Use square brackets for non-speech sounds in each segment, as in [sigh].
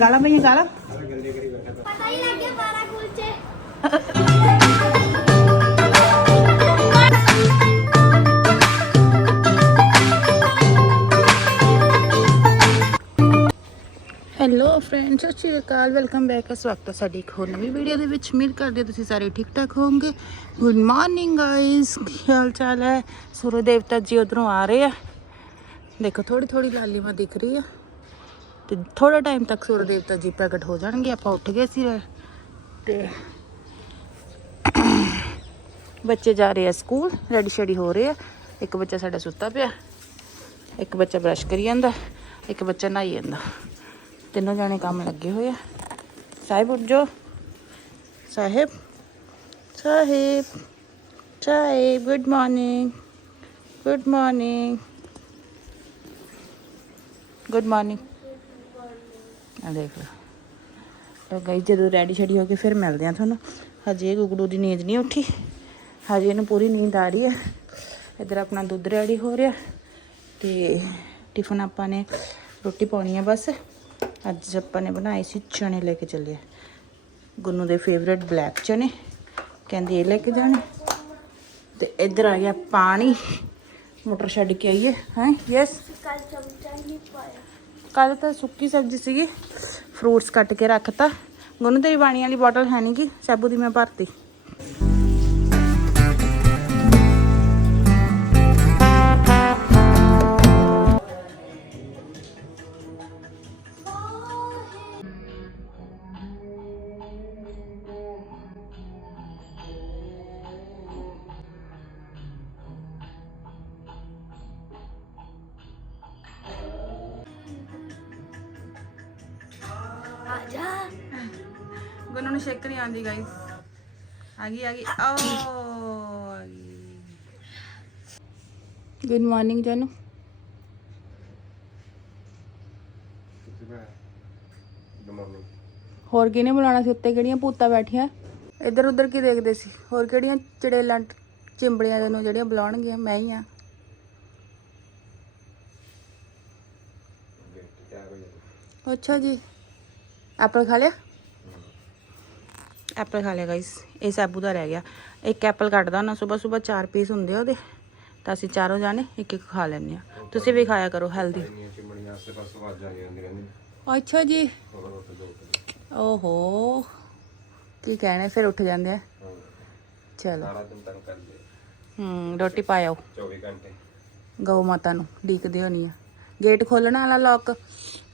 ਗਾਲਾਂ ਪਈਆਂ ਗਾਲਾਂ ਪਤਾ ਹੀ ਲੱਗ ਗਿਆ 12 ਕੁਲਚੇ ਹੈਲੋ ਫਰੈਂਡਸ ਸਤਿ ਸ਼੍ਰੀ ਅਕਾਲ। ਵੈਲਕਮ ਬੈਕ ਸਵਾਗਤ ਹੈ ਸਾਡੀ ਇੱਕ ਹੋਰ ਨਵੀਂ ਵੀਡੀਓ ਦੇ ਵਿੱਚ। ਉਮੀਦ ਕਰਦੇ ਹਾਂ ਤੁਸੀਂ ਸਾਰੇ ਠੀਕ ਠਾਕ ਹੋਵੋਗੇ। ਗੁੱਡ ਮਾਰਨਿੰਗ ਗਾਇਸ ਕੀ ਹਾਲ ਚਾਲ ਹੈ? ਸੂਰਜ ਦੇਵਤਾ ਜੀ ਉਧਰੋਂ ਆ ਰਹੇ ਆ। ਦੇਖੋ ਥੋੜੀ ਥੋੜੀ ਲਾਲੀਮਾ ਦਿਖ ਰਹੀ ਆ। ਤੇ ਥੋੜਾ ਟਾਈਮ ਤੱਕ ਸੂਰਜ ਦੇਵਤਾ ਜੀ ਪ੍ਰਗਟ ਹੋ ਜਾਣਗੇ, ਆਪਾਂ ਉੱਠ ਗਏ ਸੀ ਤੇ ਬੱਚੇ ਜਾ ਰਹੇ ਆ ਸਕੂਲ, ਰੈਡੀ ਸ਼ੈਡੀ ਹੋ ਰਹੇ ਆ। ਇੱਕ ਬੱਚਾ ਸਾਡਾ ਸੁੱਤਾ ਪਿਆ, ਇੱਕ ਬੱਚਾ ਬ੍ਰਸ਼ ਕਰੀ ਜਾਂਦਾ, ਇੱਕ ਬੱਚਾ ਨਹਾਈ ਜਾਂਦਾ। ਤਿੰਨੋਂ ਜਾਣੇ ਕੰਮ ਲੱਗੇ ਹੋਏ ਆ। ਸਾਹਿਬ ਉੱਠ ਜਾਓ Sahib Sahib Sahib good morning good morning good morning ਆ ਦੇਖ ਲਓ ਤਾਂ ਗਈ ਜਦੋਂ ਰੈਡੀ ਸ਼ੈਡੀ ਹੋ ਕੇ ਫਿਰ ਮਿਲਦੇ ਆ ਤੁਹਾਨੂੰ। ਹਜੇ ਗੁਗੜੂ ਦੀ ਨੀਂਦ ਨਹੀਂ ਉੱਠੀ। ਹਜੇ ਇਹਨੂੰ ਪੂਰੀ ਨੀਂਦ ਆ ਰਹੀ ਹੈ। ਇੱਧਰ ਆਪਣਾ ਦੁੱਧ ਰੈਡੀ ਹੋ ਰਿਹਾ। ਤੇ ਟਿਫਨ ਆਪਾਂ ਨੇ ਰੋਟੀ ਪਾਉਣੀ ਹੈ ਬਸ। ਅੱਜ ਆਪਾਂ ਨੇ ਬਣਾਏ ਸੀ ਚਣੇ ਲੈ ਕੇ ਚੱਲੇ ਆ। ਗੁੰਨੂ ਦੇ ਫੇਵਰੇਟ ਬਲੈਕ ਚਨੇ। ਕਹਿੰਦੇ ਇਹ ਲੈ ਕੇ ਜਾਣੇ। ਤੇ ਇੱਧਰ ਆ ਗਿਆ ਪਾਣੀ। ਮੋਟਰ ਛੱਡ ਕੇ ਆਈਏ। ਹਾਂ? ਯੈਸ ਕੱਲ ਚਮਚਾ ਨਹੀਂ ਪਾਇਆ ਕੱਲ ਤਾਂ ਸੁੱਕੀ ਸਬਜ਼ੀ ਸੀਗੀ ਫਰੂਟਸ ਕੱਟ ਕੇ ਰੱਖਤਾ। ਗੁੰਨੂ ਤੇਰੀ ਬਾਣੀ ਵਾਲੀ ਬੋਟਲ ਹੈ ਨਹੀਂ ਗੀ? ਸਾਬੂ ਦੀ ਮੈਂ ਭਰਤੀ। ਗਈ ਆ ਗਈ ਓ ਆ ਗਈ ਗੁੱਡ ਮਾਰਨਿੰਗ ਜਾਨੂ ਹੋਰ ਕਿਹਨੇ ਬੁਲਾਉਣਾ ਸੀ? ਉੱਤੇ ਕਿਹੜੀਆਂ ਭੂਤਾਂ ਬੈਠੀਆਂ? ਇੱਧਰ ਉੱਧਰ ਕੀ ਦੇਖਦੇ ਸੀ? ਹੋਰ ਕਿਹੜੀਆਂ ਚੜੇਲਾਂ ਚਿੰਬੜੀਆਂ ਦੇ ਨੂੰ ਜਿਹੜੀਆਂ ਬੁਲਾਉਣਗੀਆਂ? ਮੈਂ ਹੀ ਆ। ਅੱਛਾ ਜੀ। ਐਪਲ ਖਾ ਲਿਆ? ਐਪਲ ਖਾ ਲਿਆ ਗਾਇਸ ਇਹ ਸਾਬੂ ਦਾ ਰਹਿ ਗਿਆ। ਇੱਕ ਐਪਲ ਕੱਟਦਾ ਨਾ ਸਵੇਰ ਸਵੇਰ ਚਾਰ ਪੀਸ ਹੁੰਦੇ ਆ ਉਹਦੇ, ਤਾਂ ਅਸੀਂ ਚਾਰੋਂ ਜਾਣੇ ਇੱਕ ਇੱਕ ਖਾ ਲੈਂਦੇ ਆ ਤੁਸੀਂ ਵੀ ਖਾਇਆ ਕਰੋ ਹੈਲਦੀ ਅੱਛਾ ਜੀ। ਓਹੋ, ਕੀ ਕਹਿਣੇ, ਫਿਰ ਉੱਠ ਜਾਂਦੇ ਆ। ਚਲੋ। ਹੂੰ, ਰੋਟੀ ਪਾਇਓ। 24 ਘੰਟੇ ਗਊ ਮਾਤਾ ਨੂੰ, ਡੀਕਦੇ ਹੋਣੀ ਆ। ਗੇਟ ਖੋਲਣਾ ਵਾਲਾ ਲੋਕ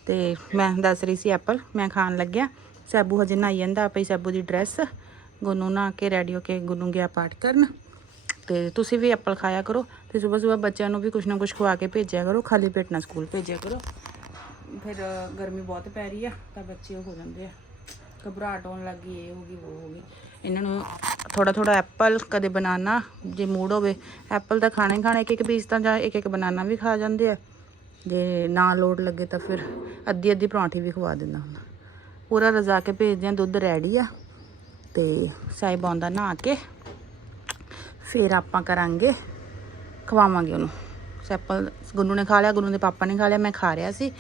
ਤੇ ਮੈਂ ਦੱਸ ਰਹੀ ਸੀ ਐਪਲ, ਮੈਂ ਖਾਣ ਲੱਗਿਆ। ਸੈਬੂ ਹਜੇ ਨਹਾਈ ਜਾਂਦਾ, ਆਪੇ ਸੈਬੂ ਦੀ ਡਰੈਸ ਗੁੰਨੂ ਨਹਾ ਕੇ ਰੈਡੀ ਹੋ ਕੇ ਗੁੰਨੂ ਗਿਆ ਪਾਠ ਕਰਨ। ਤੇ ਤੁਸੀਂ ਵੀ ਐਪਲ ਖਾਇਆ ਕਰੋ ਤੇ ਸਵੇਰ ਸਵੇਰ ਬੱਚਿਆਂ ਨੂੰ ਵੀ ਕੁਝ ਨਾ ਕੁਝ ਖਵਾ ਕੇ ਭੇਜਿਆ ਕਰੋ, ਖਾਲੀ ਪੇਟ ਨਾ ਸਕੂਲ ਭੇਜਿਆ ਕਰੋ। ਫਿਰ ਗਰਮੀ ਬਹੁਤ ਪੈ ਰਹੀ ਆ, ਤਾਂ ਬੱਚੇ ਹੋ ਜਾਂਦੇ ਆ। ਘਬਰਾਹਟ ਹੋਣ ਲੱਗੀ ਇਹ ਹੋ ਗਈ, ਉਹ ਹੋ ਗਈ। ਇਹਨਾਂ ਨੂੰ ਥੋੜਾ ਥੋੜਾ ਐਪਲ ਕਦੇ ਬਨਾਨਾ ਜੇ ਮੂਡ ਹੋਵੇ ਐਪਲ ਤਾਂ ਖਾਣੇ ਹੀ ਖਾਣੇ ਇੱਕ ਇੱਕ ਪੀਸ ਤਾਂ ਜਾਂ ਇੱਕ ਇੱਕ ਬਨਾਨਾ ਵੀ ਖਾ ਜਾਂਦੇ ਆ। ਜੇ ਨਾ ਲੋੜ ਲੱਗੇ ਤਾਂ ਫਿਰ ਅੱਧੀ ਅੱਧੀ ਪਰੌਂਠੀ ਵੀ ਖਵਾ ਦਿੰਦਾ ਹੁੰਦਾ। ਪੂਰਾ ਰਜ਼ਾ ਕੇ ਭੇਜਦੇ ਆ, ਦੁੱਧ ਰੈਡੀ ਆ। ਤੇ ਸਾਹਿਬ ਦਾ ਨਹਾ ਕੇ ਫਿਰ ਆਪਾਂ ਕਰਾਂਗੇ, ਖਵਾਵਾਂਗੇ ਉਹਨੂੰ। ਸੈਪਲ ਗੁੰਨੂ ਨੇ ਖਾ ਲਿਆ, ਗੁੰਨੂ ਦੇ ਪਾਪਾ ਨੇ ਖਾ ਲਿਆ, ਮੈਂ ਖਾ ਰਿਹਾ ਸੀ।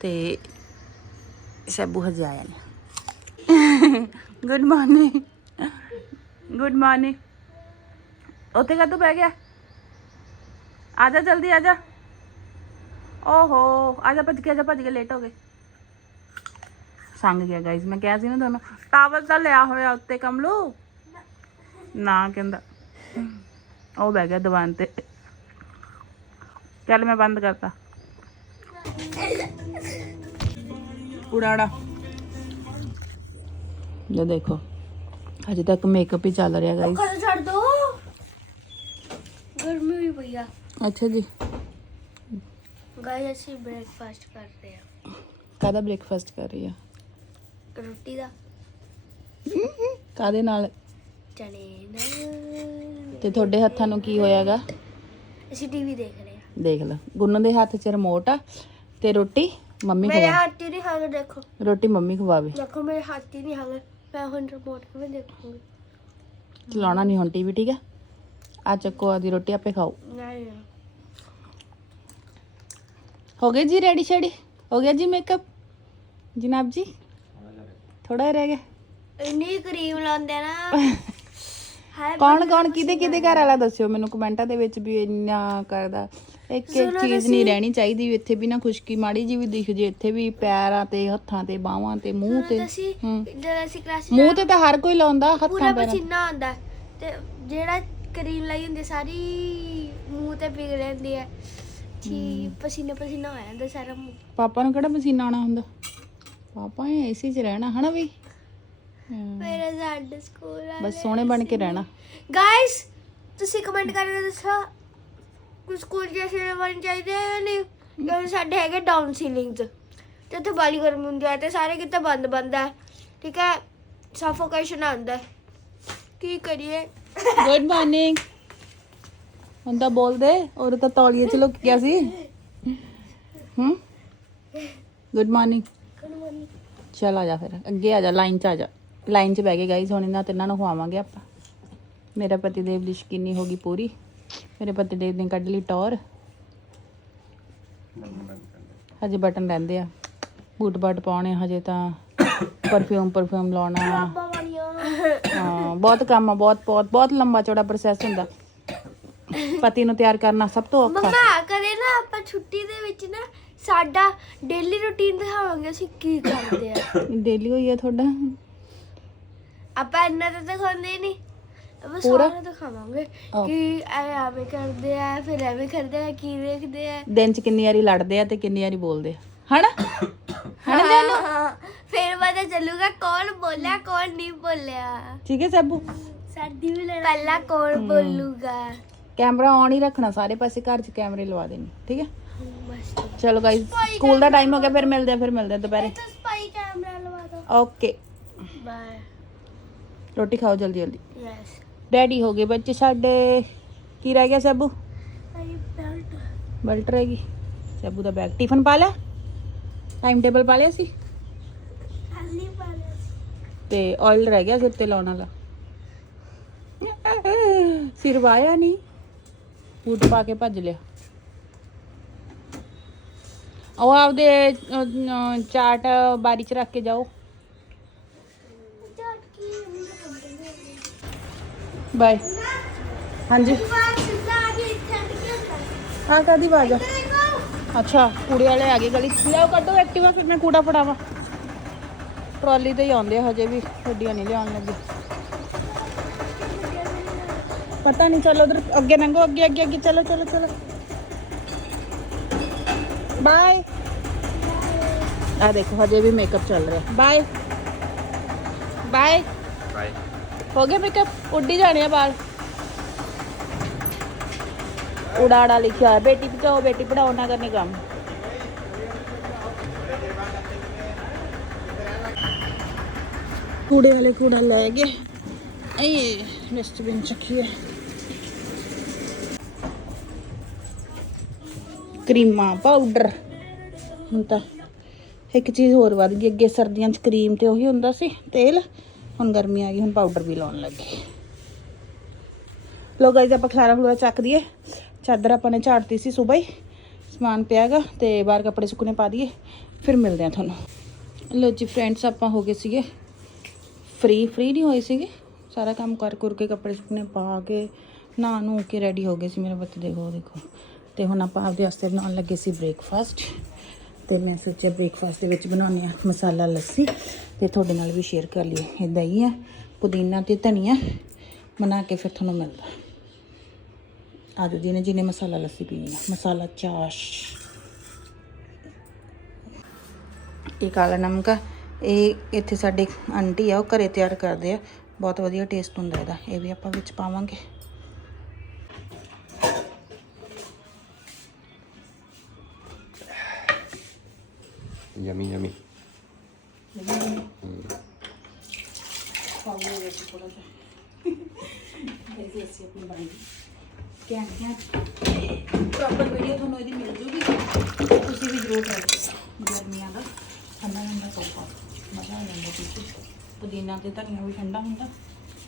ਤੇ ਸੈਬੂ ਹਜੇ ਆਇਆ ਨਹੀਂ। ਗੁੱਡ ਮਾਰਨਿੰਗ ਗੁੱਡ ਮਾਰਨਿੰਗ ਉੱਥੇ ਕਦੋਂ ਬਹਿ ਗਿਆ? ਆ ਜਾ ਜਲਦੀ, ਆ ਜਾ। ਓਹੋ, ਆ ਜਾ ਭੱਜ ਕੇ, ਆ ਜਾ, ਭੱਜ ਕੇ ਲੇਟ ਹੋ ਗਏ। ਸੰਗ ਗਿਆ ਗਾਇਜ਼ ਮੈਂ ਕਿਹਾ ਸੀ ਨਾ ਤੁਹਾਨੂੰ ਟਾਵਲ ਤਾਂ ਲਿਆ ਹੋਇਆ ਉੱਤੇ ਕਮਲੂ। ਨਾ ਕਹਿੰਦਾ। ਉਹ ਬਹਿ ਗਿਆ ਦੀਵਾਨ ਤੇ। ਚੱਲ ਮੈਂ ਬੰਦ ਕਰਤਾ। ਉਡਾੜਾ। ਇਹ ਦੇਖੋ ਅਜੇ ਤੱਕ ਮੇਕਅਪ ਹੀ ਚੱਲ ਰਿਹਾ ਗਾਇਸ ਕਲ ਛੱਡ ਦੋ। ਗਰਮੀ ਵੀ ਪਈ ਆ। ਅੱਛਾ ਜੀ। ਗਾਇਸ ਅਸੀਂ ਬ੍ਰੇਕਫਾਸਟ ਕਰਦੇ ਆ। ਕਾਹਦਾ ਬ੍ਰੇਕਫਾਸਟ ਕਰ ਰਹੀ ਆ? ਰੋਟੀ ਦਾ। ਕਾਦੇ ਨਾਲ? ਚਨੇ ਨਾਲ। ਤੇ ਤੁਹਾਡੇ ਹੱਥਾਂ ਨੂੰ ਕੀ ਹੋਇਆਗਾ? ਅਸੀਂ ਟੀਵੀ ਦੇਖ ਰਹੇ ਆ ਦੇਖ ਲੈ ਗੁੰਨੂ ਦੇ ਹੱਥ 'ਚ ਰਿਮੋਟ ਆ ਤੇ ਰੋਟੀ ਮੰਮੀ ਮੇਰੇ ਖਵਾ। ਹੱਥ ਹੀ ਨਹੀਂ ਹਾਲੇ ਦੇਖੋ। ਰੋਟੀ ਮੰਮੀ ਖਵਾਵੇ। ਦੇਖੋ ਮੇਰੇ ਹੱਥ ਹੀ ਨਹੀਂ ਹਾਲੇ ਮੈਂ ਹੁਣ ਰਿਮੋਟ ਕਿਵੇਂ ਦੇਖੂੰਗੀ? ਚਲਾਉਣਾ ਨਹੀਂ ਹੁਣ ਟੀਵੀ ਠੀਕ ਆ? ਆ ਚੱਕੋ ਆਦੀ ਰੋਟੀ ਆਪੇ ਖਾਓ। ਨਹੀਂ। ਹੋ ਗਏ ਜੀ ਰੈਡੀ ਸ਼ੈਡੀ ਹੋ ਗਿਆ ਜੀ ਮੇਕਅਪ ਜਨਾਬ ਜੀ? ਥੋੜਾ ਰਹਿ ਗਿਆ। ਇੰਨੀ ਕਰੀਮ ਲਾਉਂਦੇ ਆ ਨਾ। ਹਾਏ ਕੌਣ ਕੌਣ ਕਿਹਦੇ ਕਿਹਦੇ ਘਰ ਵਾਲਾ ਦੱਸਿਓ ਮੈਨੂੰ ਕਮੈਂਟਾਂ ਦੇ ਵਿੱਚ ਵੀ ਇੰਨਾ ਕਰਦਾ। ਇੱਕ ਇੱਕ ਚੀਜ਼ ਨਹੀਂ ਰਹਿਣੀ ਚਾਹੀਦੀ ਵੀ ਇੱਥੇ ਵੀ ਨਾ ਖੁਸ਼ਕੀ ਮਾੜੀ ਜੀ ਵੀ ਦਿਖ ਜੇ ਇੱਥੇ ਵੀ ਪੈਰਾਂ ਤੇ ਹੱਥਾਂ ਤੇ ਬਾਹਾਂ ਤੇ ਮੂੰਹ ਤੇ। ਅਸੀਂ ਹੂੰ। ਜਦੋਂ ਅਸੀਂ ਕਲਾਸ ਮੂੰਹ ਤੇ ਤਾਂ ਹਰ ਕੋਈ ਲਾਉਂਦਾ ਪੂਰਾ ਹੱਥਾਂ ਪੈਰਾਂ ਪਸੀਨਾ ਆਉਂਦਾ ਤੇ ਜਿਹੜਾ ਕਰੀਮ ਲਾਈ ਹੁੰਦੀ ਸਾਰੀ ਮੂੰਹ ਤੇ ਪਿਘਲ ਜਾਂਦੀ ਹੈ। ਜੀ ਪਸੀਨਾ ਪਸੀਨਾ ਹੋ ਜਾਂਦਾ ਸਾਰਾ ਮੂੰਹ। ਪਾਪਾ ਨੂੰ ਕਿਹੜਾ ਪਸੀਨਾ ਆਉਣਾ ਹੁੰਦਾ? ਪਾਪਾ ਏਸੀ 'ਚ ਰਹਿਣਾ ਹਨਾ ਵੀ? ਮੇਰੇ ਸਾਡੇ ਸਕੂਲ ਬਸ ਸੋਹਣੇ ਬਣ ਕੇ ਰਹਿਣਾ। ਗਾਇਸ ਤੁਸੀਂ ਕਮੈਂਟ ਕਰਕੇ ਦੱਸੋ ਕਿ ਸਕੂਲ ਜੈਸੇ ਬਣ ਚਾਹੀਦੇ ਆ ਨਹੀਂ? ਕਿਉਂਕਿ ਸਾਡੇ ਹੈਗੇ ਡਾਊਨ ਸੀਲਿੰਗ ਚ। ਤੇ ਉੱਥੇ ਬਾਲੀ ਗਰਮੀ ਹੁੰਦੀ ਹੈ ਤੇ ਸਾਰੇ ਕਿਤੇ ਬੰਦ ਬੰਦ ਹੈ। ਠੀਕ ਹੈ? ਸਫੋਕੇਸ਼ਨ ਆਉਂਦਾ ਹੈ। ਕੀ ਕਰੀਏ? ਗੁੱਡ ਮਾਰਨਿੰਗ ਹੁਣ ਤਾਂ ਬੋਲ ਦੇ ਔਰ ਤਾਂ ਤੌਲੀਏ ਚ ਲੁਕ ਗਿਆ ਸੀ। ਹੂੰ? ਗੁੱਡ ਮਾਰਨਿੰਗ ਚਲ ਆ ਜਾ ਫਿਰ, ਅੱਗੇ ਆ ਜਾ ਲਾਈਨ ਚ ਆ ਜਾ। ਲਾਈਨ ਚ ਬਹਿ ਗਏ ਗਾਈਜ਼ ਹੁਣ ਇਹਨਾਂ ਤਿੰਨਾਂ ਨੂੰ ਖਵਾਵਾਂਗੇ ਆਪਾਂ। ਮੇਰਾ ਪਤੀ ਦੇਵ ਦੀ ਸ਼ਕੀਨੀ ਹੋ ਗਈ ਪੂਰੀ। ਮੇਰੇ ਪਤੀ ਦੇਵ ਨੇ ਕੱਢ ਲਈ ਟੌਰ। ਹਜੇ ਬਟਨ ਰਹਿੰਦੇ ਆ। ਬੂਟ ਬਾਟ ਪਾਉਣੇ ਹਜੇ ਤਾਂ। ਪਰਫਿਊਮ ਪਰਫਿਊਮ ਲਾਉਣਾ। ਹਾਂ, ਬਹੁਤ ਕੰਮ ਆ, ਬਹੁਤ ਬਹੁਤ ਬਹੁਤ ਲੰਬਾ, ਚੌੜਾ ਪ੍ਰੋਸੈਸ ਹੁੰਦਾ। ਪਤੀ ਨੂੰ ਤਿਆਰ ਕਰਨਾ ਸਭ ਤੋਂ ਔਖਾ। ਮੰਮਾ, ਕਦੇ ਨਾ ਆਪਾਂ ਛੁੱਟੀ ਦੇ ਵਿੱਚ ਨਾ ਸਾਡਾ ਡੇਲੀ ਰੁਟੀਨ ਦਿਖਾਵਾਂਗੇ ਅਸੀਂ ਕੀ ਕਰਦੇ ਆ। ਡੇਲੀ ਹੋਈ ਹੈ ਤੁਹਾਡਾ? ਆਪਾਂ ਇੰਨਾ ਤਾਂ ਦਿਖਾਉਂਦੇ ਨਹੀਂ। ਆਪਾਂ ਪੂਰਾ? ਸਾਰਾ ਦਿਖਾਵਾਂਗੇ ਆਹ। ਕਿ ਇਹ ਐਵੇਂ ਕਰਦੇ ਆ ਫਿਰ ਐਵੇਂ ਕਰਦੇ ਆ ਕੀ ਦੇਖਦੇ ਆ। ਦਿਨ ਚ ਕਿੰਨੀ ਵਾਰੀ ਲੜਦੇ ਆ ਤੇ ਕਿੰਨੀ ਵਾਰੀ ਬੋਲਦੇ ਆ। ਹਨਾ? ਹਨਾ ਜਾਨੂ ਹਾਂ, ਫਿਰ ਪਤਾ ਚੱਲੂਗਾ ਕੌਣ ਬੋਲਿਆ ਕੌਣ ਨਹੀਂ ਬੋਲਿਆ। ਠੀਕ ਹੈ ਸੱਬੂ? ਸਾਡੀ ਵੀ ਲੜਾਈ ਪਹਿਲਾਂ ਕੌਣ ਬੋਲੂਗਾ। ਕੈਮਰਾ ਆਨ ਹੀ ਰੱਖਣਾ ਸਾਰੇ ਪਾਸੇ ਘਰ ਚ ਕੈਮਰੇ ਲਵਾ ਦੇਣੇ ਠੀਕ ਹੈ? ਚਲੋ ਗਾਇਸ ਸਕੂਲ ਦਾ ਟਾਈਮ ਹੋ ਗਿਆ ਫਿਰ ਮਿਲਦੇ ਆ ਫਿਰ ਮਿਲਦੇ ਆ ਦੁਪਹਿਰੇ। ਤਾਂ ਸਪਾਈ ਕੈਮਰਾ ਲਵਾ ਦੋ। ਓਕੇ ਬਾਏ ਰੋਟੀ ਖਾਓ ਜਲਦੀ ਜਲਦੀ। ਯੈਸ ਡੈਡੀ ਹੋ ਗਏ ਬੱਚੇ ਸਾਡੇ। ਕੀ ਰਹਿ ਗਿਆ ਸੱਬੂ? ਬੈਲਟ ਬਲਟ ਰਹਿ ਗਈ। ਸੱਬੂ ਦਾ ਬੈਗ ਟਿਫਨ ਪਾ ਲਿਆ? ਟਾਈਮ ਟੇਬਲ ਪਾ ਲਿਆ ਸੀ? ਖਾਲੀ ਪਾਲੇ ਤੇ ਆਇਲ ਰਹਿ ਗਿਆ ਸਿਰ ਤੇ ਲਾਉਣ ਵਾਲਾ। ਸਿਰ ਵਾਇਆ ਨਹੀਂ ਬੂਟ ਪਾ ਕੇ ਭੱਜ ਲਿਆ। ਉਹ ਆਪਦੇ ਅਹ, ਚਾਟ ਬਾਰੀ ਚ ਰੱਖ ਕੇ ਜਾਓ। ਬਾਏ। ਹਾਂਜੀ। ਆ ਕਾਦੀ ਆਵਾਜ਼ ਆ? ਅੱਛਾ ਕੂੜੇ ਵਾਲੇ ਆ ਗਏ ਗਲੀ ਚ। ਲਿਆਓ ਕੱਢੋ ਐਕਟਿਵਾ ਫਿਰ ਮੈਂ ਕੂੜਾ ਫੜਾਵਾਂ। ਟਰਾਲੀ ਤੇ ਹੀ ਆਉਂਦੇ ਆ ਹਜੇ ਵੀ ਗੱਡੀਆਂ ਨਹੀਂ ਲਿਆਉਣ ਲੱਗੇ। ਪਤਾ ਨਹੀਂ ਚਲੋ ਉਧਰ ਅੱਗੇ ਲੰਘੋ ਅੱਗੇ ਅੱਗੇ ਅੱਗੇ ਚਲੋ ਚਲੋ ਚਲੋ। ਬਾਏ ਆ ਦੇਖੋ ਹਜੇ ਵੀ ਮੇਕਅਪ ਚੱਲ ਰਿਹਾ ਬਾਏ ਬਾਏ ਬਾਏ ਹੋ ਗਿਆ ਮੇਕਅਪ ਉੱਡੀ ਜਾਣੇ ਆ ਬਾਲ ਉਡਾੜਾ ਲਿਖਿਆ ਹੋਇਆ ਬੇਟੀ ਬਚਾਓ ਬੇਟੀ ਪੜਾਓ ਨਾ ਕਰਨੇ ਕੰਮ ਕੂੜੇ ਵਾਲੇ ਕੂੜਾ ਲੈ ਗਏ ਇਹ ਡਸਟਬਿਨ ਚੱਕੀ ਹੈ ਕਰੀਮਾਂ ਪਾਊਡਰ ਹੁਣ ਤਾਂ ਇੱਕ ਚੀਜ਼ ਹੋਰ ਵੱਧ ਗਈ, ਅੱਗੇ ਸਰਦੀਆਂ 'ਚ ਕਰੀਮ ਤੇ ਉਹੀ ਹੁੰਦਾ ਸੀ, ਤੇਲ। ਹੁਣ ਗਰਮੀ ਆ ਗਈ, ਹੁਣ ਪਾਊਡਰ ਵੀ ਲਾਉਣ ਲੱਗੇ। ਲੋ ਗਾਇਜ਼ ਆਪਾਂ ਖਲਾਰਾ ਖਲੂਰਾ ਚੱਕ ਦਈਏ। ਚਾਦਰ ਆਪਾਂ ਨੇ ਝਾੜਤੀ ਸੀ ਸਵੇਰ ਹੀ ਸਮਾਨ ਪਿਆਗਾ ਤੇ ਬਾਹਰ ਕੱਪੜੇ ਸੁੱਕਣੇ ਪਾ ਦਈਏ। ਫਿਰ ਮਿਲਦੇ ਆ ਤੁਹਾਨੂੰ। ਲੋ ਜੀ ਫਰੈਂਡਸ ਆਪਾਂ ਹੋ ਗਏ ਸੀਗੇ। ਫ੍ਰੀ ਫ੍ਰੀ ਨਹੀਂ ਹੋਏ ਸੀਗੇ। ਸਾਰਾ ਕੰਮ ਕਰ ਕਰ ਕੇ ਕੱਪੜੇ ਸੁੱਕਣੇ ਪਾ ਕੇ ਨਹਾ ਨੂੰ ਕੇ ਰੈਡੀ ਹੋ ਗਏ ਸੀ ਮੇਰੇ ਬੱਚੇ। ਦੇਖੋ ਦੇਖੋ। ਤੇ ਹੁਣ ਆਪਾਂ ਆਪਦੇ ਵਾਸਤੇ ਬਣਾਉਣ ਲੱਗੇ ਸੀ ਬ੍ਰੇਕਫਾਸਟ ਤੇ ਮੈਂ ਸੋਚਿਆ ਬ੍ਰੇਕਫਾਸਟ ਦੇ ਵਿੱਚ ਬਣਾਉਣੀ ਆ ਮਸਾਲਾ ਲੱਸੀ ਤੇ ਤੁਹਾਡੇ ਨਾਲ ਵੀ ਸ਼ੇਅਰ ਕਰ ਲਈਏ ਇਦਾਂ ਹੀ ਆ। ਪੁਦੀਨਾ ਤੇ ਧਨੀਆ ਬਣਾ ਕੇ ਫਿਰ ਤੁਹਾਨੂੰ ਮਿਲਦਾ। ਆਜੋ ਜਿਹਨੇ ਜਿਹਨੇ ਮਸਾਲਾ ਲੱਸੀ ਪੀਣੀ ਆ, ਮਸਾਲਾ ਚਾਸ਼। ਇਹ ਕਾਲਾ ਨਮਕ ਆ, ਇਹ ਇੱਥੇ ਸਾਡੇ ਆਂਟੀ ਆ, ਉਹ ਘਰੇ ਤਿਆਰ ਕਰਦੇ ਆ। ਬਹੁਤ ਵਧੀਆ ਟੇਸਟ ਹੁੰਦਾ ਇਹਦਾ, ਇਹ ਵੀ ਆਪਾਂ ਵਿੱਚ ਪਾਵਾਂਗੇ। ਯਮੀ ਯਮੀ ਪਾਉਂਗੇ ਵਿੱਚ ਥੋੜਾ ਜਿਹਾ ਇਹ ਅਸੀਂ ਆਪਣੀ ਬਣਾਈ ਕਹਿੰਦੇ ਆ ਪ੍ਰੋਪਰ ਵੀਡੀਓ ਤੁਹਾਨੂੰ ਇਹਦੀ ਮਿਲ ਜੂਗੀ ਤੁਸੀਂ ਵੀ ਜ਼ਰੂਰ ਟਰਾਈ ਗਰਮੀਆਂ ਦਾ ਠੰਡਾ ਠੰਡਾ ਸੋਫਾ ਮਜ਼ਾ ਆ ਜਾਂਦਾ ਪੀਕੇ ਪੁਦੀਨਾ ਤੇ ਧਨੀਆ ਵੀ ਠੰਡਾ ਹੁੰਦਾ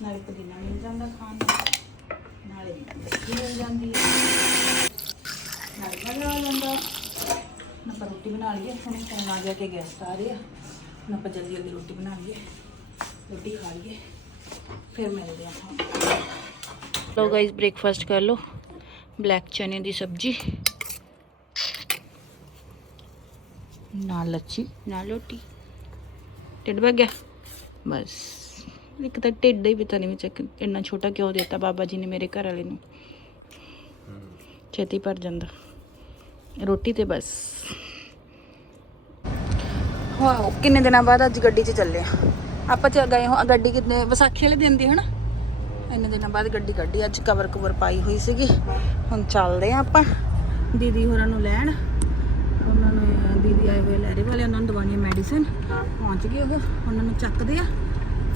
ਨਾਲੇ ਪੁਦੀਨਾ ਮਿਲ ਜਾਂਦਾ ਖਾਣ ਨੂੰ ਨਾਲੇ ਮਿਲ ਜਾਂਦੀ ਹੈ ਨਾਲੇ ਮਜ਼ਾ ਆ ਜਾਂਦਾ ਨਾ ਆਪਾਂ ਰੋਟੀ ਬਣਾ ਲਈਏ। ਹੁਣ ਫੋਨ ਆ ਗਿਆ ਕਿ ਗੈਸਟ ਆ ਰਹੇ ਆ। ਹੁਣ ਆਪਾਂ ਜਲਦੀ ਜਲਦੀ ਰੋਟੀ ਬਣਾ ਲਈਏ। ਰੋਟੀ ਖਾ ਲਈਏ। ਫਿਰ ਮਿਲਦੇ ਹਾਂ ਲੋ ਗਾਇਸ ਬ੍ਰੇਕਫਾਸਟ ਕਰ ਲਓ। ਬਲੈਕ ਚਨੇ ਦੀ ਸਬਜ਼ੀ। ਨਾਲ ਲੱਚੀ ਨਾਲ ਰੋਟੀ। ਢਿੱਡ ਭਰ ਗਿਆ? ਬਸ। ਇੱਕ ਤਾਂ ਢਿੱਡ ਹੀ ਪਤਾ ਨਹੀਂ ਵਿੱਚ ਇੰਨਾ ਛੋਟਾ ਕਿਉਂ ਦਿੱਤਾ ਬਾਬਾ ਜੀ ਨੇ ਮੇਰੇ ਘਰ ਵਾਲੇ ਨੂੰ। ਛੇਤੀ ਭਰ ਜਾਂਦਾ। ਰੋਟੀ ਤੇ ਬਸ। ਵਾਓ ਕਿੰਨੇ ਦਿਨਾਂ ਬਾਅਦ ਅੱਜ ਗੱਡੀ 'ਚ ਚੱਲੇ ਆ ਆਪਾਂ ਚ ਗਏ ਹਾਂ ਗੱਡੀ ਕਿੰਨੇ ਵਿਸਾਖੀ ਵਾਲੇ ਦਿਨ ਦੀ, ਹਨਾ? ਇੰਨੇ ਦਿਨਾਂ ਬਾਅਦ ਗੱਡੀ ਕੱਢੀ, ਅੱਜ ਕਵਰ ਕਵਰ ਪਾਈ ਹੋਈ ਸੀਗੀ। ਹੁਣ ਚੱਲਦੇ ਆ ਆਪਾਂ। ਦੀਦੀ ਹੋਰਾਂ ਨੂੰ ਲੈਣ। ਉਹਨਾਂ ਨੂੰ, ਦੀਦੀ ਆਏ ਹੋਏ ਲੈਰੇ ਵਾਲੇ, ਉਹਨਾਂ ਨੂੰ ਦਵਾਈਆਂ ਮੈਡੀਸਨ ਪਹੁੰਚ ਗਏ ਉਹ, ਉਹਨਾਂ ਨੂੰ ਚੱਕਦੇ ਆ।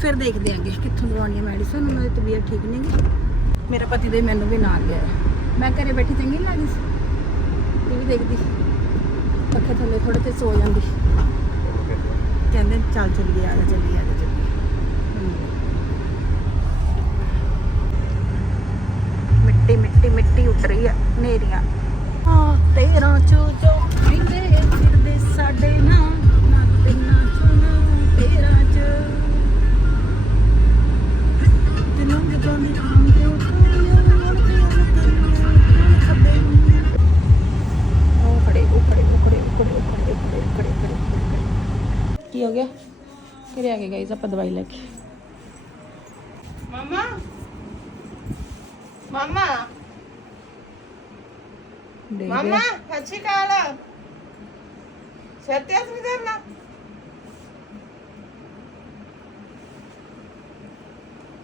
ਫਿਰ ਦੇਖਦੇ ਆਂਗੇ ਕਿੱਥੋਂ ਦਵਾਈਆਂ ਮੈਡੀਸਨ ਉਹਨਾਂ ਦੀ ਤਬੀਅਤ ਠੀਕ ਨਹੀਂ ਗਈ ਮੇਰਾ ਪਤੀ ਦੇ ਮੈਨੂੰ ਵੀ ਨਾਲ ਲਿਆ ਮੈਂ ਘਰੇ ਬੈਠੀ ਚੰਗੀ ਨਹੀਂ ਲੱਗਦੀ ਸੀ। ਵੀ ਦੇਖਦੀ ਪੱਖੇ ਥੱਲੇ ਥੋੜੇ ਤੇ ਸੋ ਜਾਂਦੀ। ਕਹਿੰਦੇ ਚੱਲ ਚੱਲੀਏ ਆ ਜਾ ਚੱਲੀਏ ਆ ਜਾ ਚੱਲੀਏ। ਮਿੱਟੀ ਮਿੱਟੀ ਮਿੱਟੀ ਉੱਡ ਰਹੀ ਆ ਨੇਰੀਆਂ ਆ ਤੇਰਾ ਚੋ ਜੋ ਫਿਰਦੇ ਸਾਡੇ ਨਾਲ ਨਾ ਤੇਨਾ ਚੋਨਾ ਤੇਰਾ ਚ। ਤੈਨੂੰ ਜਦੋਂ ਦੀ ਆਮ ਤੇ ਉਹ ਖੜੇ ਉਹ ਖੜੇ ਉਹ ਖੜੇ ਉਹ ਖੜੇ ਉਹ ਖੜੇ ਉਹ ਖੜੇ ਉਹ ਖੜੇ ਉਹ ਖੜੇ, ਉਹ ਖੜੇ ਕੀ ਹੋ ਗਿਆ? ਘਰੇ ਆ ਗਏ ਗਾਈਜ਼ ਆਪਾਂ ਦਵਾਈ ਲੈ ਕੇ? Mama? ਦੇ Mama? ਸੱਚੀ ਕਾਲ ਸੱਤਿਆ ਤੁਸੀਂ ਕਰਨਾ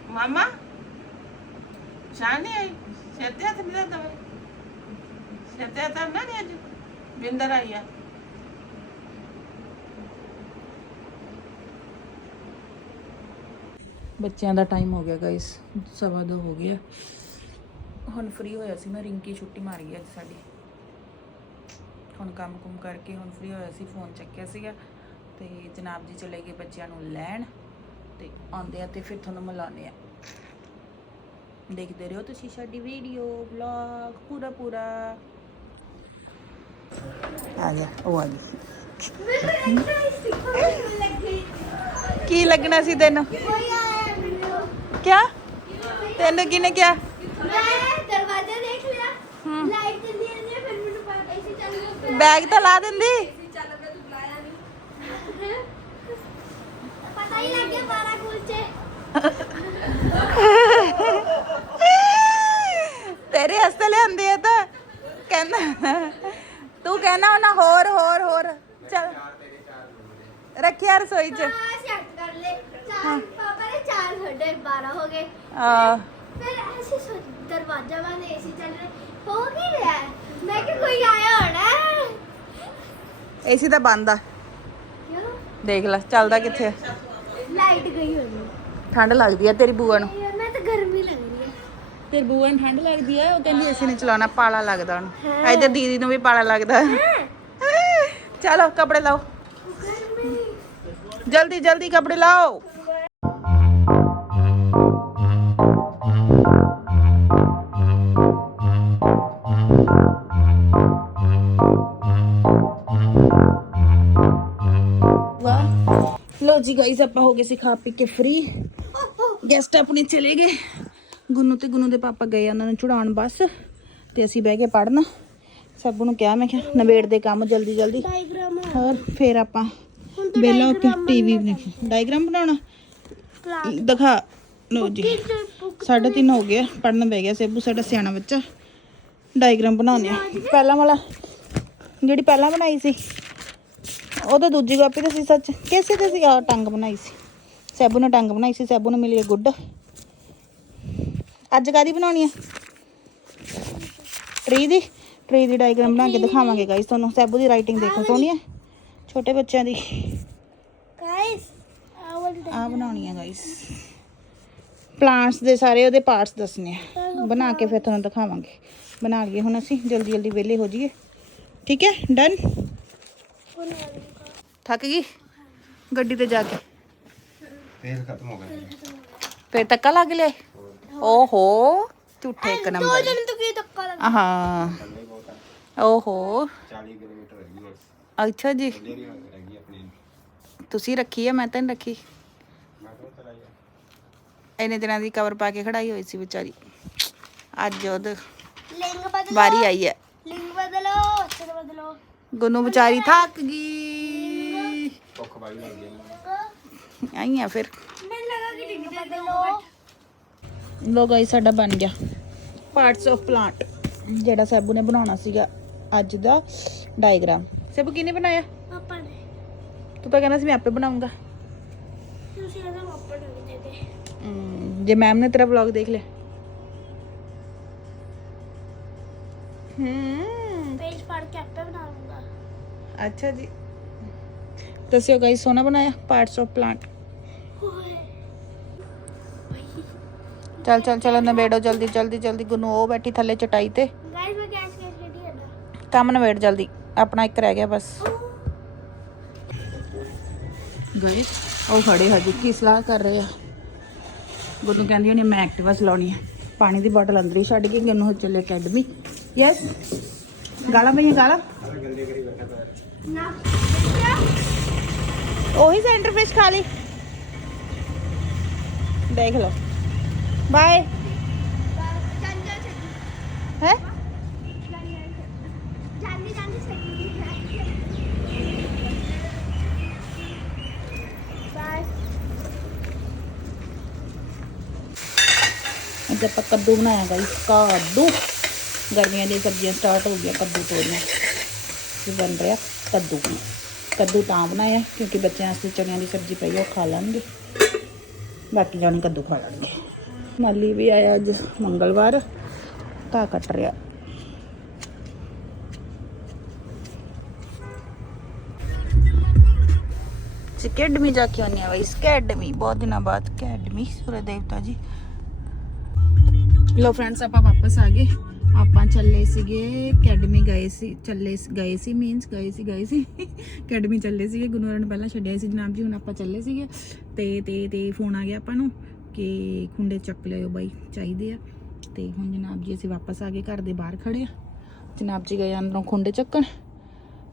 ਮਾਮਾ? ਸ਼ਾਨੀ ਆਈ? ਸੱਤਿਆ ਤੁਸੀਂ ਕਰਨਾ ਸੱਤਿਆ ਤਾਂ ਨਾ ਨਹੀਂ ਅੱਜ। ਬਿੰਦਰ ਆਈ ਆ। ਬੱਚਿਆਂ ਦਾ ਟਾਈਮ ਹੋ ਗਿਆ ਗਾਇਸ ਸਵਾ ਦੋ ਹੋ ਗਿਆ ਹੁਣ ਫ੍ਰੀ ਹੋਇਆ ਸੀ ਮੈਂ ਰਿੰਕੀ ਛੁੱਟੀ ਮਾਰ ਅੱਜ ਸਾਡੀ। ਹੁਣ ਕੰਮ ਕੁਮ ਕਰਕੇ ਹੁਣ ਫ੍ਰੀ ਹੋਇਆ ਸੀ ਫੋਨ ਚੱਕਿਆ ਸੀਗਾ। ਤੇ ਜਨਾਬ ਜੀ ਚਲੇ ਗਏ ਬੱਚਿਆਂ ਨੂੰ ਲੈਣ। ਤੇ ਆਉਂਦੇ ਆ ਤੇ ਫਿਰ ਤੁਹਾਨੂੰ ਮਿਲਾਉਂਦੇ ਆ। ਦੇਖਦੇ ਰਹੋ ਤੁਸੀਂ ਸਾਡੀ ਵੀਡੀਓ ਵਲੌਗ ਪੂਰਾ ਪੂਰਾ। ਆ ਗਿਆ ਉਹ ਆ ਗਈ। ਕੀ ਲੱਗਣਾ ਸੀ ਤੈਨੂੰ? ਕਿਆ? ਤੈਨੂੰ ਕਿਨੇ ਕਿਹਾ? ਮੈਂ ਦਰਵਾਜ਼ਾ ਦੇਖ ਲਿਆ। ਲਾਈਟ ਜਲਦੀ ਆਉਂਦੀ ਹੈ ਫਿਰ ਮੈਨੂੰ ਪਤਾ ਇਸੇ ਚੱਲ ਗਿਆ। ਬੈਗ ਤਾਂ ਲਾ ਦਿੰਦੀ। ਪਤਾ ਹੀ ਲੱਗ ਗਿਆ 12 ਕੁਲਚੇ ਤੇਰੇ ਹਸਤੇ ਲਿਆਂਦੀ ਆ ਤਾਂ। ਕਹਿੰਦਾ ਤੂੰ ਕਹਿਣਾ ਨਾ ਹੋਰ ਹੋਰ ਹੋਰ। ਚਲ। ਰੱਖਿਆ ਰਸੋਈ ਚ। ਹਾਂ ਸੈੱਟ ਕਰ ਲੈ। ਚਾਰ ਪਾਪਾ ਨੇ ਚਾਰ ਸਾਡੇ 12 ਹੋ ਗਏ। ਆ। ਫਿਰ ਅਸੀਂ ਸੋਚ ਦਰਵਾਜ਼ਾ ਬੰਦ ਏਸੀ ਚੱਲ ਰਿਹਾ। ਹੋ ਕੀ ਰਿਹਾ? ਹੈ? ਮੈਂ ਕਿ ਕੋਈ ਆਇਆ ਹੋਣਾ। ਹੈ। ਏਸੀ ਤਾਂ ਬੰਦ ਆ। ਕਿਉਂ? ਦੇਖ ਲੈ ਚੱਲਦਾ ਕਿੱਥੇ ਆ? ਲਾਈਟ ਗਈ ਹੋਣੀ। ਠੰਡ ਲੱਗਦੀ ਆ ਤੇਰੀ ਬੂਆ ਨੂੰ। ਯਾਰ ਮੈਂ ਤਾਂ ਗਰਮੀ ਲੱਗ ਰਹੀ ਹੈ ਤੇਰੀ ਬੂਆ ਨੂੰ ਠੰਡ ਲੱਗਦੀ ਆ ਉਹ ਕਹਿੰਦੀ ਏਸੀ ਨਹੀਂ ਚਲਾਉਣਾ ਪਾਲਾ ਲੱਗਦਾ ਉਹਨੂੰ। ਇੱਧਰ ਦੀਦੀ ਨੂੰ ਵੀ ਪਾਲਾ ਲੱਗਦਾ। ਚਲੋ ਕੱਪੜੇ ਲਾਓ। ਗਰਮੀ। ਜਲਦੀ ਜਲਦੀ ਕੱਪੜੇ ਲਾਓ। ਜੀ ਗਾਇਸ ਆਪਾਂ ਹੋ ਗਏ ਸੀ ਖਾ ਪੀ ਕੇ ਫ੍ਰੀ ਗੈਸਟ ਆਪਣੇ ਚਲੇ ਗਏ। ਗੁੰਨੂ ਤੇ ਗੁੰਨੂ ਦੇ ਪਾਪਾ ਗਏ ਉਹਨਾਂ ਨੂੰ ਚੜਾਉਣ ਬਸ ਤੇ ਅਸੀਂ ਬਹਿ ਕੇ ਪੜਨ ਸਭ ਨੂੰ ਕਿਹਾ ਮੈਂ ਕਿਹਾ ਨਵੇੜ ਦੇ ਕੰਮ ਜਲਦੀ ਜਲਦੀ। ਹੋਰ ਫਿਰ ਆਪਾਂ ਬੇਲਾ ਉੱਤੇ ਟੀਵੀ ਡਾਇਗਰਾਮ ਬਣਾਉਣਾ। ਦਿਖਾ। ਲੋ ਜੀ। ਸਾਢੇ ਤਿੰਨ ਹੋ ਗਿਆ ਪੜਨ ਬਹਿ ਗਿਆ ਸੇਬੂ ਸਾਡਾ ਸਿਆਣਾ ਬੱਚਾ। ਡਾਇਗਰਾਮ ਬਣਾਉਣੇ ਪਹਿਲਾਂ ਵਾਲਾ। ਜਿਹੜੀ ਪਹਿਲਾਂ ਬਣਾਈ ਸੀ। ਉਹ ਤਾਂ ਦੂਜੀ ਕਾਪੀ ਤੇ ਸੀ ਸੱਚ। ਕਿਸੇ ਤੇ ਸੀ ਆ ਟੰਗ ਬਣਾਈ ਸੀ। ਸੈਬੂ ਨੇ ਟੰਗ ਬਣਾਈ ਸੀ ਸੈਬੂ ਨੂੰ ਮਿਲੀ ਹੈ ਗੁੱਡ। ਅੱਜ ਕਾਦੀ ਬਣਾਉਣੀ ਆ? ਟਰੀ ਦੀ? ਟਰੀ ਦੀ ਡਾਇਗਰਾਮ ਬਣਾ ਕੇ ਦਿਖਾਵਾਂਗੇ ਗਾਇਸ ਤੁਹਾਨੂੰ। ਸੈਬੂ ਦੀ ਰਾਈਟਿੰਗ ਦੇਖੋ ਸੋਹਣੀ ਹੈ ਛੋਟੇ ਬੱਚਿਆਂ ਦੀ। ਗਾਇਸ ਆ ਬਣਾਉਣੀ ਆ ਗਾਇਸ ਪਲਾਂਟਸ ਦੇ ਸਾਰੇ ਉਹਦੇ ਪਾਰਟਸ ਦੱਸਣੇ ਆ। ਬਣਾ ਕੇ ਫਿਰ ਤੁਹਾਨੂੰ ਦਿਖਾਵਾਂਗੇ। ਬਣਾ ਲਈਏ ਹੁਣ ਅਸੀਂ ਜਲਦੀ ਜਲਦੀ ਵਿਹਲੇ ਹੋ ਜਾਈਏ। ਠੀਕ ਹੈ ਡਨ ਥੱਕ ਗਈ? ਗੱਡੀ ਤੇ ਜਾ ਕੇ। ਤੇਲ ਖਤਮ ਹੋ ਗਿਆ ਫਿਰ ਤੱਕਾ ਲੱਗ ਲਿਆ ਓਹੋ ਝੂਠੇ ਇੱਕ ਦੋ ਨੰਬਰ। ਜਣ ਤੋਂ ਕੀ ਧੱਕਾ ਲੱਗ ਹਾਂ ਓਹੋ। 40 ਕਿਲੋਮੀਟਰ ਹੈਗੀ ਬਸ ਅੱਛਾ ਜੀ। ਜਿਹੜੀ ਹੈਗੀ ਆਪਣੀ। ਤੁਸੀਂ ਰੱਖੀ ਆ ਮੈਂ ਤਾਂ ਨਹੀਂ ਰੱਖੀ। ਇੰਨੇ ਦਿਨਾਂ ਦੀ ਕਵਰ ਪਾ ਕੇ ਖੜਾਈ ਹੋਈ ਸੀ ਵਿਚਾਰੀ। ਅੱਜ ਉਹਦ ਲਿੰਗ ਬਦਲੋ। ਵਾਰੀ ਆਈ ਹੈ। ਲਿੰਗ ਬਦਲੋ ਅੱਛਾ ਬਦਲੋ। ਗੁੰਨੂ ਵਿਚਾਰੀ ਥੱਕ ਗਈ। ਭੁੱਖ ਬਾਈ ਲੱਗ ਗਈ ਆਈਆਂ ਫਿਰ। ਮੈਨੂੰ ਲੱਗਾ ਕਿ ਲਿੰਗ ਬਦਲੋ ਲੋ ਗਾਈ ਸਾਡਾ ਬਣ ਗਿਆ। ਪਾਰਟਸ ਆਫ ਪਲਾਂਟ ਜਿਹੜਾ ਸੈਬੂ ਨੇ ਬਣਾਉਣਾ ਸੀਗਾ ਅੱਜ ਦਾ ਡਾਇਗਰਾਮ ਸੈਬੂ ਕਿਹਨੇ ਬਣਾਇਆ? ਪਾਪਾ ਨੇ। ਤੂੰ ਤਾਂ ਕਹਿੰਦਾ ਸੀ ਮੈਂ ਆਪੇ ਬਣਾਉਂਗਾ। ਤੁਸੀਂ ਇਹਦਾ ਪਾਪਾ ਨੂੰ ਦੇ ਜੇ ਮੈਮ ਨੇ ਤੇਰਾ ਵਲੌਗ ਦੇਖ ਲਿਆ। ਹੂੰ ਪੇਜ ਫਾੜ ਕੇ ਆਪੇ ਬਣਾ ਲੂੰਗਾ ਅੱਛਾ ਜੀ। ਦੱਸਿਓ ਗਾਈਸ ਸੋਨਾ ਬਣਾਇਆ ਪਾਰਟਸ ਆਫ ਪਲਾਂਟ ਚੱਲ ਚੱਲ ਚੱਲ ਨਵੇੜੋ ਜਲਦੀ ਜਲਦੀ ਜਲਦੀ। ਗੁੰਨੂ ਉਹ ਬੈਠੀ ਥੱਲੇ ਚਟਾਈ ਤੇ। ਗਾਇਸ ਮੈਂ ਕੈਸ਼ ਕੈਸ਼ ਰੈਡੀ ਨਾ। ਕੰਮ ਨਵੇੜ ਜਲਦੀ। ਆਪਣਾ ਇੱਕ ਰਹਿ ਗਿਆ ਬਸ। ਗਏ ਉਹ ਖੜੇ ਹਜੇ ਕੀ ਸਲਾਹ ਕਰ ਰਹੇ ਆ। ਗੁੰਨੂ ਕਹਿੰਦੀ ਉਹਨੇ ਮੈਂ ਐਕਟਿਵਾ ਚਲਾਉਣੀ ਹੈ ਪਾਣੀ ਦੀ ਬੋਤਲ ਅੰਦਰ ਹੀ ਛੱਡ ਕੇ ਗੁੰਨੂ ਚੱਲੇ ਅਕੈਡਮੀ ਯੈਸ ਗਾਲਾਂ ਪਈਆਂ ਗਾਲਾਂ? ਨਾ ਉਹੀ ਸੈਂਟਰ ਫਿਸ਼ ਖਾ ਲਈ। ਦੇਖ ਲਓ। ਬਾਏ ਚੰਗਾ ਛੱਡੀ ਹੈ? ਜਾਂਦੀ ਜਾਂਦੀ ਛੱਡੀ ਬਾਏ ਅੱਜ ਆਪਾਂ ਕੱਦੂ ਬਣਾਇਆ ਗਾਈ ਕੱਦੂ। ਗਰਮੀਆਂ ਦੀਆਂ ਸਬਜ਼ੀਆਂ ਸਟਾਰਟ ਹੋ ਗਈਆਂ ਕੱਦੂ ਤੋੜਨਾ। ਇਹ ਬਣ ਰਿਹਾ। ਕੱਦੂ। ਕੱਦੂ ਤਾਂ ਬਣਾਇਆ, ਕਿਉਂਕਿ ਬੱਚਿਆਂ ਵਾਸਤੇ ਚਣਿਆਂ ਦੀ ਸਬਜ਼ੀ ਪਈ ਉਹ ਖਾ ਲੈਣਗੇ। ਬਾਕੀ ਜਾਣੀ ਕੱਦੂ ਖਾ ਲੈਣਗੇ। ਮਾਲੀ ਵੀ ਆਇਆ ਅੱਜ ਮੰਗਲਵਾਰ ਘਾਹ ਕੱਟ ਰਿਹਾ। ਅਕੈਡਮੀ ਜਾ ਕੇ ਆਉਂਦੇ ਆ ਬਈ ਅਕੈਡਮੀ ਬਹੁਤ ਦਿਨਾਂ ਬਾਅਦ, ਅਕੈਡਮੀ ਸੂਰਜ ਦੇਵਤਾ ਜੀ। ਲੋ ਫਰੈਂਡਸ ਆਪਾਂ ਵਾਪਸ ਆ ਗਏ। ਆਪਾਂ ਚੱਲੇ ਸੀਗੇ ਅਕੈਡਮੀ ਗਏ ਸੀ, ਚੱਲੇ ਗਏ ਸੀ ਮੀਨਸ ਗਏ ਸੀ ਗਏ ਸੀ। ਅਕੈਡਮੀ ਚੱਲੇ ਸੀਗੇ ਗੁਨੂਰਨ ਨੇ ਪਹਿਲਾਂ ਛੱਡਿਆ ਸੀ ਜਨਾਬ ਜੀ, ਹੁਣ ਆਪਾਂ ਚੱਲੇ ਸੀਗੇ। ਤੇ ਤੇ ਤੇ ਫੋਨ ਆ ਗਿਆ ਆਪਾਂ ਨੂੰ ਕਿ ਖੁੰਡੇ ਚੱਕ ਲਿਓ ਬਾਈ, ਚਾਹੀਦੇ ਆ। ਤੇ ਹੁਣ ਜਨਾਬ ਜੀ ਅਸੀਂ ਵਾਪਸ ਆ ਗਏ, ਘਰ ਦੇ ਬਾਹਰ ਖੜੇ ਆ। ਜਨਾਬ ਜੀ ਗਏ ਅੰਦਰੋਂ ਖੁੰਡੇ ਚੱਕਣ।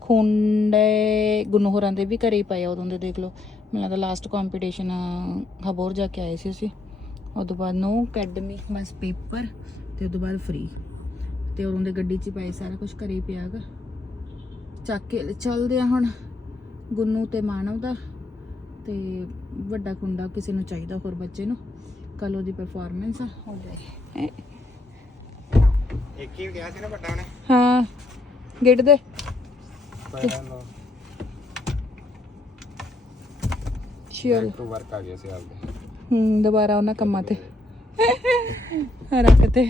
ਖੁੰਡੇ ਗੁੰਨੂ ਦੇ ਵੀ ਘਰੇ ਹੀ ਪਏ ਉਦੋਂ ਦੇ ਦੇਖ ਲਓ। ਮੈਨੂੰ ਲੱਗਦਾ ਲਾਸਟ ਕੰਪੀਟੀਸ਼ਨ ਹਬੋਰ ਜਾ ਕੇ ਆਏ ਸੀ ਅਸੀਂ। ਉਦੋਂ ਬਾਅਦ ਨੋ ਅਕੈਡਮੀ, ਬਸ ਪੇਪਰ ਤੇ ਉਦੋਂ ਬਾਅਦ ਫ੍ਰੀ ਤੇ ਉਦੋਂ ਦੇ ਗੱਡੀ 'ਚ ਹੀ ਪਏ ਸਾਰਾ ਕੁਝ ਘਰੇ ਹੀ ਪਿਆਗਾ ਚੱਕ ਕੇ ਚੱਲਦੇ ਆ ਹੁਣ ਗੁੰਨੂ ਤੇ ਮਾਨਵ ਦਾ ਤੇ ਵੱਡਾ ਕੁੰਡਾ ਕਿਸੇ ਨੂੰ ਚਾਹੀਦਾ ਹੋਰ ਬੱਚੇ ਨੂੰ। ਕੱਲ ਉਹਦੀ ਪਰਫਾਰਮੈਂਸ ਆ ਹੋ ਜਾਏ। ਇੱਕ ਹੀ ਗਿਆ ਸੀ ਨਾ ਵੱਡਾ ਉਹਨੇ? ਹਾਂ ਗਿੱਟ ਦੇ। ਨੂੰ ਚਲ। ਟੂ ਵਰਕ ਆ ਗਿਆ ਸੀ ਆਪਦੇ। ਹੂੰ ਦੁਬਾਰਾ ਉਹਨਾਂ ਕੰਮਾਂ ਤੇ। ਰੱਖ ਤੇ।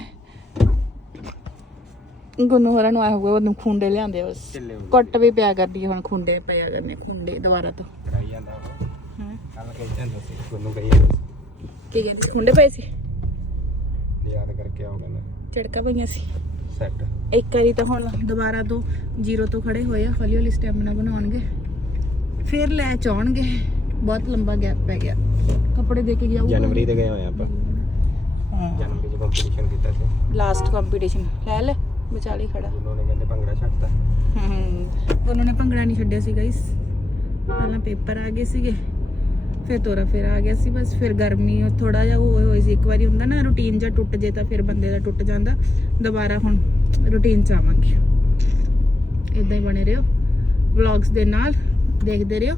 ਗੁੰਨੂ ਹੋਰਾਂ ਨੂੰ ਆਇਆ ਹੋਊਗਾ ਉਹਨੂੰ ਖੁੰਡੇ ਲਿਆਂਦੇ ਬਸ। ਢਿੱਲੇ ਹੋ ਗਏ ਕੁੱਟ ਵੀ ਪਿਆ ਕਰਦੀ ਹੈ ਹੁਣ ਖੁੰਡੇ ਪਿਆ ਕਰਨੇ ਖੁੰਡੇ ਦੁਬਾਰਾ ਤੋਂ। ਕਰਾਈ ਜਾਂਦਾ ਉਹ। ਹਾਂ। ਕੱਲ ਕਹੀ ਜਾਂਦਾ ਸੀ ਤੁਹਾਨੂੰ ਕਹੀ ਜਾਂਦਾ ਸੀ। ਕੀ ਕਹਿੰਦੀ ਸੀ? ਖੁੰਡੇ ਪਏ ਸੀ? ਯਾਦ ਕਰਕੇ ਆਓ ਕਹਿੰਦਾ। ਝੜਕਾ ਪਈਆਂ ਸੀ। ਸੈੱਟ। ਇੱਕ ਵਾਰੀ ਤਾਂ ਹੁਣ ਦੁਬਾਰਾ ਤੋਂ ਜ਼ੀਰੋ ਤੋਂ ਖੜੇ ਹੋਏ ਆ ਹੌਲੀ ਹੌਲੀ ਸਟੈਮਿਨਾ ਬਣਾਉਣਗੇ। ਫਿਰ ਲੈ ਚ ਆਉਣਗੇ ਬਹੁਤ ਲੰਬਾ ਗੈਪ ਪੈ ਗਿਆ। ਕੱਪੜੇ ਦੇ ਕੇ ਗਿਆ ਉਹ ਜਨਵਰੀ ਤੇ ਗਏ ਹੋਏ ਆਪਾਂ। ਜਨਵਰੀ ਚ ਕੰਪੀਟੀਸ਼ਨ ਕੀਤਾ ਸੀ। ਲਾਸਟ ਕੰਪੀਟੀਸ਼ਨ ਲੈ ਲੈ। ਵਿਚਾਲੇ ਖੜਾ। ਉਹਨਾਂ ਨੇ ਕਹਿੰਦੇ ਭੰਗੜਾ ਛੱਡਤਾ। ਹੂੰ ਉਹਨਾਂ ਨੇ ਭੰਗੜਾ ਨਹੀਂ ਛੱਡਿਆ ਸੀ ਗਾਇਸ ਪਹਿਲਾਂ ਪੇਪਰ ਆ ਗਏ ਸੀਗੇ ਫਿਰ ਤੋਰਾ ਫਿਰ ਆ ਗਿਆ ਸੀ ਬਸ ਫਿਰ ਗਰਮੀ ਥੋੜਾ ਜਿਹਾ ਹੋਏ ਹੋਈ ਸੀ ਇੱਕ ਵਾਰੀ ਹੁੰਦਾ ਨਾ ਰੁਟੀਨ ਜਾਂ ਟੁੱਟ ਜੇ ਤਾਂ ਫਿਰ ਬੰਦੇ ਦਾ ਟੁੱਟ ਜਾਂਦਾ। ਦੁਬਾਰਾ ਹੁਣ ਰੁਟੀਨ ਚ ਆਵਾਂਗੇ। ਇਦਾਂ ਹੀ ਬਣੇ ਰਹੋ। ਵਲੌਗਸ ਦੇ ਨਾਲ ਦੇਖਦੇ ਰਹੋ।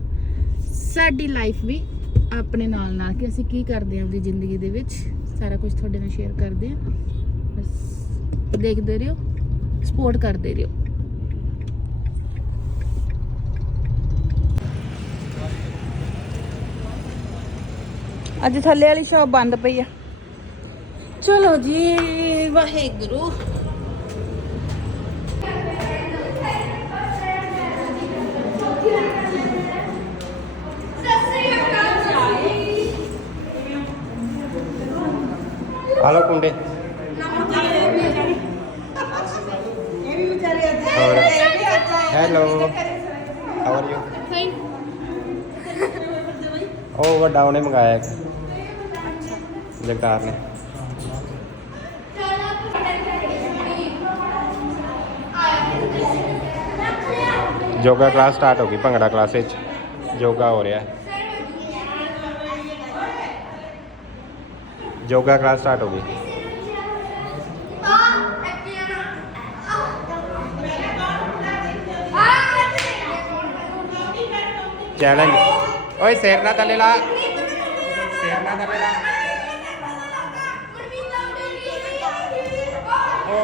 ਸਾਡੀ ਲਾਈਫ ਵੀ ਆਪਣੇ ਨਾਲ ਨਾਲ ਕਿ ਅਸੀਂ ਕੀ ਕਰਦੇ ਹਾਂ ਆਪਣੀ ਜ਼ਿੰਦਗੀ ਦੇ ਵਿੱਚ। ਸਾਰਾ ਕੁਝ ਤੁਹਾਡੇ ਨਾਲ ਸ਼ੇਅਰ ਕਰਦੇ ਹਾਂ। ਬਸ ਦੇਖਦੇ ਰਹੋ। ਸਪੋਰਟ ਕਰਦੇ ਰਹੋ। ਅੱਜ ਥੱਲੇ ਵਾਲੀ ਸ਼ਾਪ ਬੰਦ ਪਈ ਆ। ਚਲੋ ਜੀ, ਵਾਹਿਗੁਰੂ। ਆ ਕੁੰਡੇ। Hello how are you fine ਉਹ ਵੱਡਾ ਉਹਨੇ ਮੰਗਾਇਆ ਇੱਕ। ਜਗਤਾਰ ਨੇ। ਯੋਗਾ ਕਲਾਸ ਸਟਾਰਟ ਹੋ ਗਈ ਭੰਗੜਾ ਕਲਾਸ ਵਿੱਚ। ਯੋਗਾ ਹੋ ਰਿਹਾ। ਯੋਗਾ ਕਲਾਸ ਸਟਾਰਟ ਹੋ ਗਈ। ਚੈਲੰਜ ਓਏ ਸਿਰ ਨਾ ਥੱਲੇ ਲਾ ਸਿਰ ਨਾ ਥੱਲੇ ਲਾ ਓ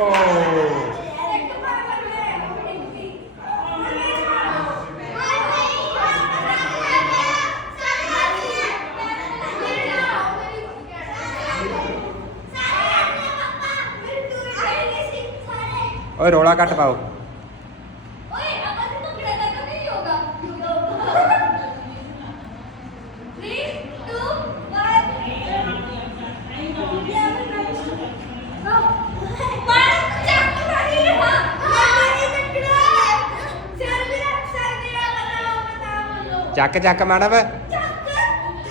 ਓਏ ਰੋਲਾ ਘੱਟ ਪਾਓ ਚੱਕ ਚੱਕ ਮਾਨਵ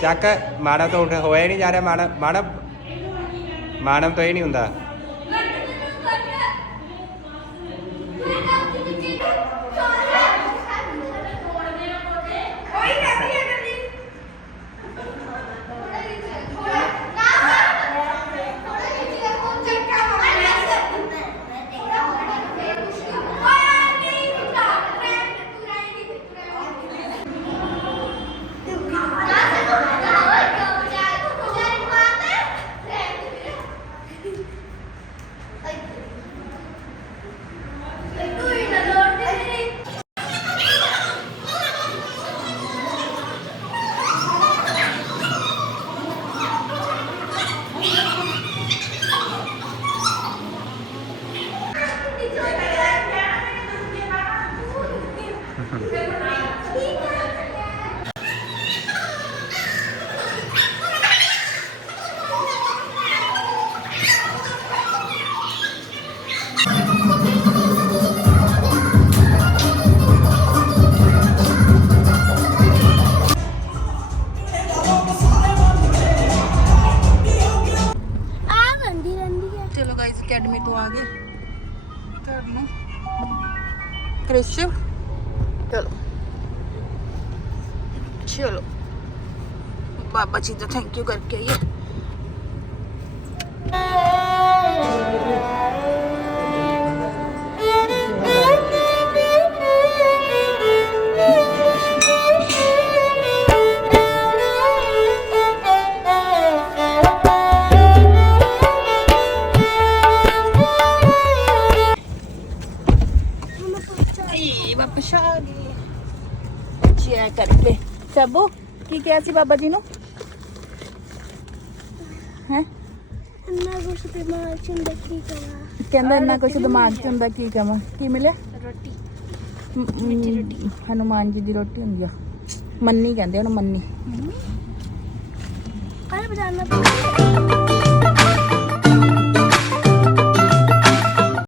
ਚੱਕ ਮਾਨਵ ਤੋਂ ਉੱਠ ਹੋਇਆ ਨਹੀਂ ਜਾ ਰਿਹਾ ਮਾਨਵ ਮਾਨਵ ਮਾਨਵ ਤੋਂ ਇਹ ਨਹੀਂ ਹੁੰਦਾ। Mm-hmm. [laughs] ਕਿਹਾ ਸੀ ਬਾਬਾ ਜੀ ਨੂੰ? ਹੈ? ਇੰਨਾ ਕੁਛ ਦਿਮਾਗ ਚ ਹੁੰਦਾ ਕੀ ਕਰਾਂ ਕਹਿੰਦਾ ਇੰਨਾ ਕੁਝ ਦਿਮਾਗ 'ਚ ਹੁੰਦਾ ਕੀ ਕਹਾਂ ਕੀ ਮਿਲਿਆ? ਰੋਟੀ। ਮਿੱਠੀ ਰੋਟੀ। ਹਨੂਮਾਨ ਜੀ ਦੀ ਰੋਟੀ ਹੁੰਦੀ ਆ। ਮੰਨੀ ਕਹਿੰਦੇ ਉਹਨੂੰ ਮੰਨੀ। ਪਰ ਬਜਾਨਾ